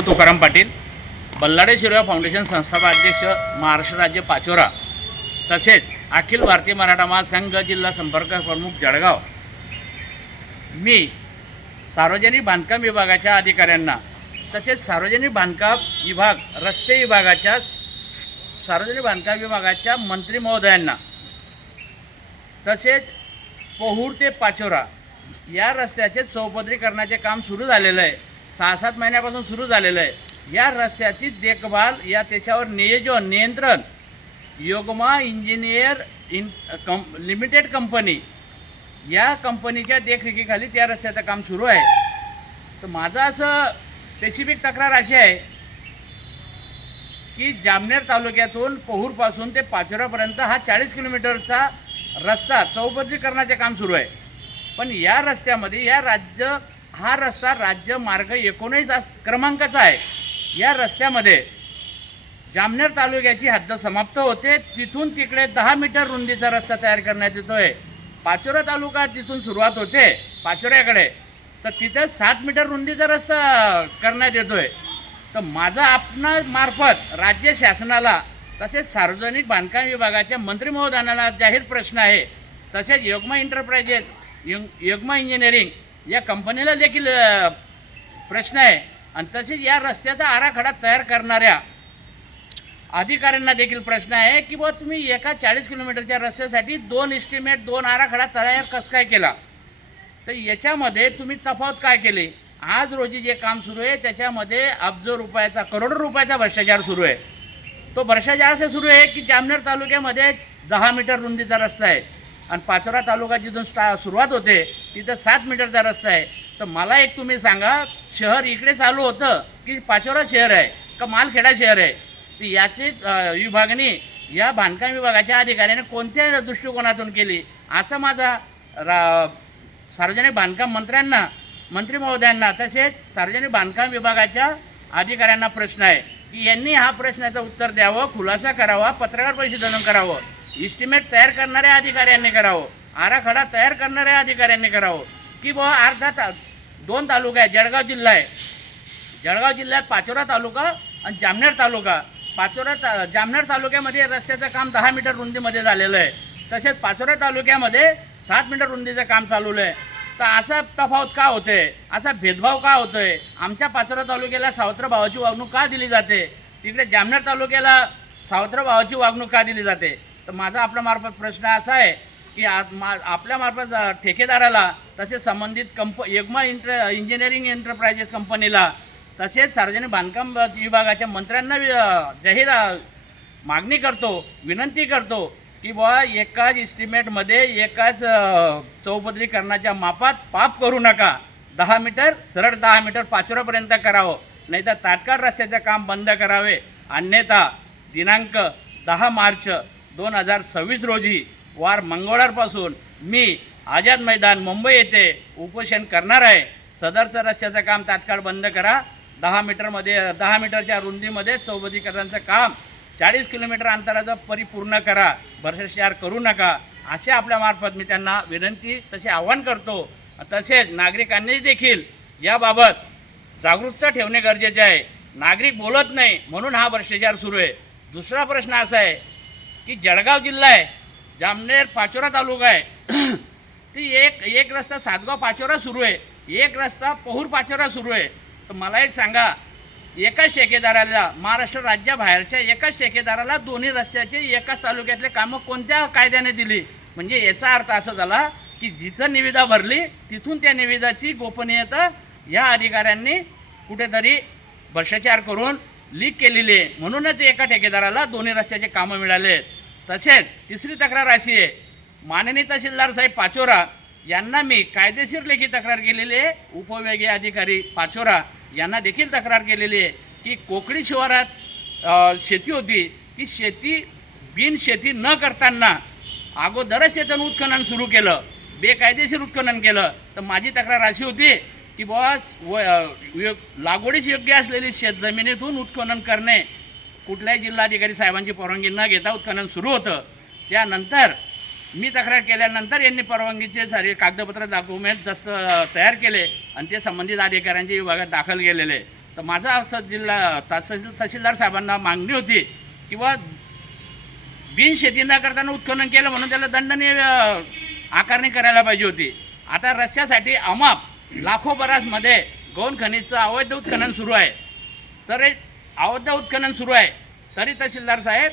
Tukaram Patil, बल्लाळे Shiroya foundation संस्थापक अध्यक्ष, महाराष्ट्र राज्य पाचोरा, तसेच अखिल भारतीय मराठा महासंघ जिल्हा संपर्क प्रमुख जळगाव। मी सार्वजनिक बांधकाम विभागाच्या अधिकाऱ्यांना तसेच सार्वजनिक बांधकाम विभाग रस्ते विभागाच्या सार्वजनिक बांधकाम विभागाच्या मंत्री महोदयांना तसेच पोहूर ते पाचोरा या रस्त्याचे चौपदरीकरणाचे काम सुरू झालेलं आहे। 6-7 महिन्यापासून सुरू झालेलं आहे। या रस्त्याची देखभाल त्याच्यावर नियंत्रण योगमा इंजिनियर लिमिटेड कंपनी या कंपनीच्या देखरेखीखाली त्या रस्त्याचं काम सुरू आहे। तर माझं असं स्पेसिफिक तक्रार अशी आहे की जामनेर तालुक्यातून पोहूरपासून ते पाचोरापर्यंत हा 40 किलोमीटरचा रस्ता चौपदरीकरणाचे काम सुरू आहे। पण या रस्त्यामध्ये हा रस्ता राज्य मार्ग 19 क्रमांकाचा आहे। या रस्त्यामध्ये जामनेर तालुक्याची हद्द समाप्त होते, तिथून तिकडे 10 मीटर रुंदीचा रस्ता तयार करण्यात येतो आहे। पाचोरा तालुका तिथून सुरुवात होते पाचोऱ्याकडे, तर तिथे 7 मीटर रुंदीचा रस्ता करण्यात येतो आहे। तर माझा आपणा मार्फत राज्य शासनाला तसेच सार्वजनिक बांधकाम विभागाच्या मंत्री महोदयांना जाहीर प्रश्न आहे, तसेच योगमा एंटरप्राइजेस योगमा इंजिनिअरिंग या कंपनीला देखील प्रश्न आहे, आणि तसेच या रस्त्याचा आराखडा तयार करणाऱ्या अधिकाऱ्यांना देखील प्रश्न आहे की बुवा तुम्ही एका 40 किलोमीटरच्या रस्त्यासाठी 2 एस्टिमेट 2 आराखडा तयार कसं काय केला, तर याच्यामध्ये तुम्ही तफावत काय केली। आज रोजी जे काम सुरू आहे त्याच्यामध्ये अब्ज रुपयाचा करोडो रुपयाचा भ्रष्टाचार सुरू आहे। तो भ्रष्टाचार असे सुरू आहे की जामनेर तालुक्यामध्ये 10 मीटर रुंदीचा रस्ता आहे आणि पाचोरा तालुका जिथून सुरुवात होते तिथं 7 मीटरचा रस्ता आहे। तर मला एक तुम्ही सांगा, शहर इकडे चालू होतं की पाचोरा शहर आहे का मालखेडा शहर आहे, तर याची विभागणी या बांधकाम विभागाच्या अधिकाऱ्याने कोणत्या दृष्टिकोनातून केली, असा माझा सार्वजनिक बांधकाम मंत्री महोदयांना तसेच सार्वजनिक बांधकाम विभागाच्या अधिकाऱ्यांना प्रश्न आहे की यांनी हा प्रश्नाचं उत्तर द्यावं, खुलासा करावा, पत्रकार परिषदेनं करावं, इस्टिमेट तयार करणाऱ्या अधिकाऱ्यांनी करावं, आराखडा तयार करणाऱ्या अधिकाऱ्यांनी करावं की बुवा 2 तालुका आहे, जळगाव जिल्हा आहे, जळगाव जिल्ह्यात पाचोरा तालुका आणि जामनेर तालुका। जामनेर तालुक्यामध्ये रस्त्याचं काम 10 मीटर रुंदीमध्ये झालेलं आहे, तसेच पाचोरा तालुक्यामध्ये 7 मीटर रुंदीचं काम चालू आहे। तर असा तफावत का होते, असा भेदभाव का होतोय? आमच्या पाचोरा तालुक्याला सावत्र भावाची वागणूक का दिली जाते, तिकडे जामनेर तालुक्याला सावत्र भावाची वागणूक का दिली जाते? तर माझा आपल्यामार्फत प्रश्न असा आहे की आपल्यामार्फत ठेकेदाराला तसेच संबंधित योगमा इंजिनिअरिंग एंटरप्राइजेस कंपनीला तसेच सार्वजनिक बांधकाम विभागाच्या मंत्र्यांना जाहीर मागणी करतो, विनंती करतो की बुवा एकाच इस्टिमेटमध्ये एकाच चौपदरीकरणाच्या मापात पाप करू नका। 10 मीटर सरळ 10 मीटर पाचोरापर्यंत करावं, नाहीतर तात्काळ रस्त्याचं काम बंद करावे, अन्यथा दिनांक 10 मार्च 2026 रोजी वार मंगळवारपासून मी आझाद मैदान मुंबई येथे उपोषण करणार आहे। सदरचं रस्त्याचं काम तात्काळ बंद करा। 10 मीटरच्या रुंदीमध्ये चौपदरीकरणाचं काम 40 किलोमीटर अंतराचं परिपूर्ण करा, भ्रष्टाचार करू नका, असे आपल्यामार्फत मी त्यांना विनंती तसे आवाहन करतो। तसेच नागरिकांनी देखील याबाबत जागरूकता ठेवणे गरजेचे आहे। नागरिक बोलत नाही म्हणून हा भ्रष्टाचार सुरू आहे। दुसरा प्रश्न असा आहे की जळगाव जिल्हा आहे, जामनेर पाचोरा तालुका आहे, ती एक रस्ता सातगाव पाचोरा सुरू आहे, एक रस्ता पोहूर पाचोरा सुरू आहे। तर मला एक सांगा, एकाच ठेकेदाराला महाराष्ट्र राज्याबाहेरच्या एकाच ठेकेदाराला दोन्ही रस्त्याचे एकाच तालुक्यातले कामं कोणत्या कायद्याने दिली? म्हणजे याचा अर्थ असा झाला की जिथं निविदा भरली तिथून त्या निविदाची गोपनीयता या अधिकाऱ्यांनी कुठेतरी भ्रष्टाचार करून लीक केलेली आहे, म्हणूनच एका ठेकेदाराला दोन्ही रस्त्याचे कामं मिळाले। तसेच तिसरी तक्रार अशी आहे, माननीय तहसीलदार साहेब पाचोरा यांना मी कायदेशीर लेखी तक्रार केलेली आहे। उपविभागीय अधिकारी पाचोरा यांना देखील तक्रार केलेली आहे की कोकणी शिवारात शेती होती, ती शेती बिनशेती न करताना अगोदरच त्यातून उत्खनन सुरू केलं, बेकायदेशीर उत्खनन केलं। तर माझी तक्रार अशी होती की बॉस लागवडीस योग्य असलेली शेतजमिनीतून उत्खनन करणे कुठल्याही जिल्हाधिकारी साहेबांची परवानगी न घेता उत्खनन सुरू होतं। त्यानंतर मी तक्रार केल्यानंतर यांनी परवानगीचे सारे कागदपत्र डॉक्युमेंट तयार केले आणि ते संबंधित अधिकाऱ्यांच्या विभागात दाखल केलेले। तर माझा असं तहसीलदार साहेबांना मागणी होती किंवा बिनशेती न करताना उत्खनन केलं म्हणून त्याला दंडनीय आकारणी करायला पाहिजे होती. आता रस्त्यासाठी अमाप लाखो बरासमध्ये गौण खनिजचं अवैध उत्खनन सुरू आहे. तर अवैध उत्खनन सुरू आहे तरी तहसीलदार साहेब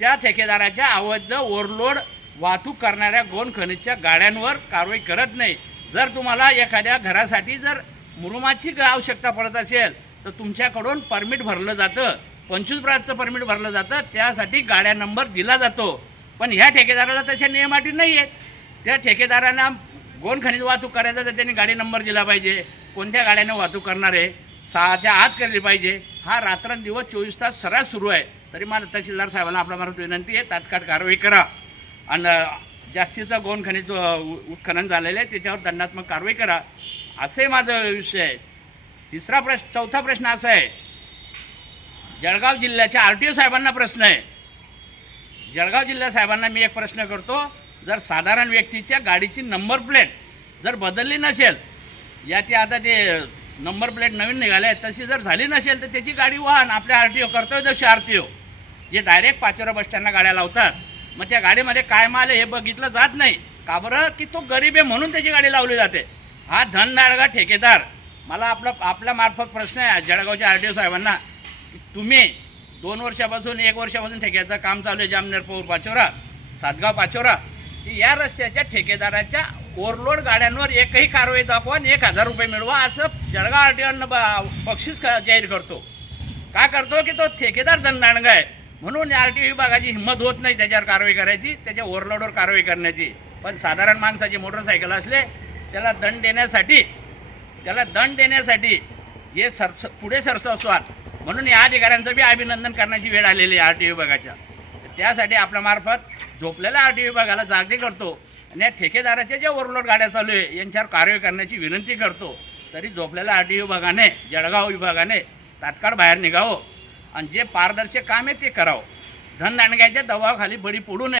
त्या ठेकेदाराच्या अवैध ओव्हरलोड वाहतूक करणाऱ्या गौण खनिजच्या गाड्यांवर कारवाई करत नाही. जर तुम्हाला एखाद्या घरासाठी जर मुरुमाची आवश्यकता पडत असेल तर तुमच्याकडून परमिट भरलं जातं, 25% परमिट भरलं जातं, त्यासाठी गाड्या नंबर दिला जातो. पण ह्या ठेकेदाराला तशा नियम अटी नाही आहेत. त्या ठेकेदारांना गौण खनिज वाहतूक करायचं तर त्यांनी गाडी नंबर दिला पाहिजे, कोणत्या गाड्याने वाहतूक करणार आहे, 6च्या आत केली पाहिजे. हा रात्रंदिवस 24 तास सर्रास सुरू आहे. तरी मला तहसीलदार साहेबांना आपल्यामार्फत विनंती आहे, तात्काळ कारवाई करा आणि जास्तीचं गौण खनिज उत्खनन झालेलं आहे त्याच्यावर दंडात्मक कारवाई करा, असे माझा विषय आहे. चौथा प्रश्न असा आहे, जळगाव जिल्ह्याच्या RTO साहेबांना प्रश्न आहे. जळगाव जिल्हा साहेबांना मी एक प्रश्न करतो, जर साधारण व्यक्तीच्या गाडीची नंबर प्लेट जर बदलली नसेल, याची आता ते नंबर प्लेट नवीन निघाले आहेत, तशी जर झाली नसेल तर त्याची गाडी वाहन आपल्या RTO कर्तव्यदक्ष RTO जे डायरेक्ट पाचोरा बसस्टँडला गाड्या लावतात, मग त्या गाडीमध्ये काय माल आहे हे बघितलं जात नाही. का बरं? की तो गरीब आहे म्हणून त्याची गाडी लावली जाते. हा धनदाळगा ठेकेदार. मला आपल्या मार्फत प्रश्न आहे जळगावच्या RTO साहेबांना, की तुम्ही 2 वर्षापासून 1 वर्षापासून ठेक्याचं काम चालू आहे जामनेर पौर पाचोरा सातगाव पाचोरा, की या रस्त्याच्या ठेकेदाराच्या ओव्हरलोड गाड्यांवर एकही कारवाई दाखवा आणि 1000 रुपये मिळवा असं जळगाव RTOनं बक्षीस जाहीर करतो. का करतो? की तो ठेकेदार धनदाळगा आहे म्हणून RTO विभागाची हिंमत होत नाही त्याच्यावर कारवाई करायची, त्याच्या ओव्हरलोडवर कारवाई करण्याची. पण साधारण माणसाची मोटरसायकल असले त्याला दंड देण्यासाठी हे पुढे सरसस्वाल म्हणून या अधिकाऱ्यांचं बी अभिनंदन करण्याची वेळ आलेली आहे RTO विभागाच्या. त्यासाठी आपल्यामार्फत झोपलेल्या RTO विभागाला जागे करतो आणि या ठेकेदाराच्या ज्या ओव्हरलोड गाड्या चालू आहे यांच्यावर कारवाई करण्याची विनंती करतो. तरी झोपलेल्या RTO विभागाने, जळगाव विभागाने तात्काळ बाहेर निघावं आणि जे पारदर्शक काम आहे ते करावं. धनदांडग्याच्या दबावाखाली बळी पडू नये.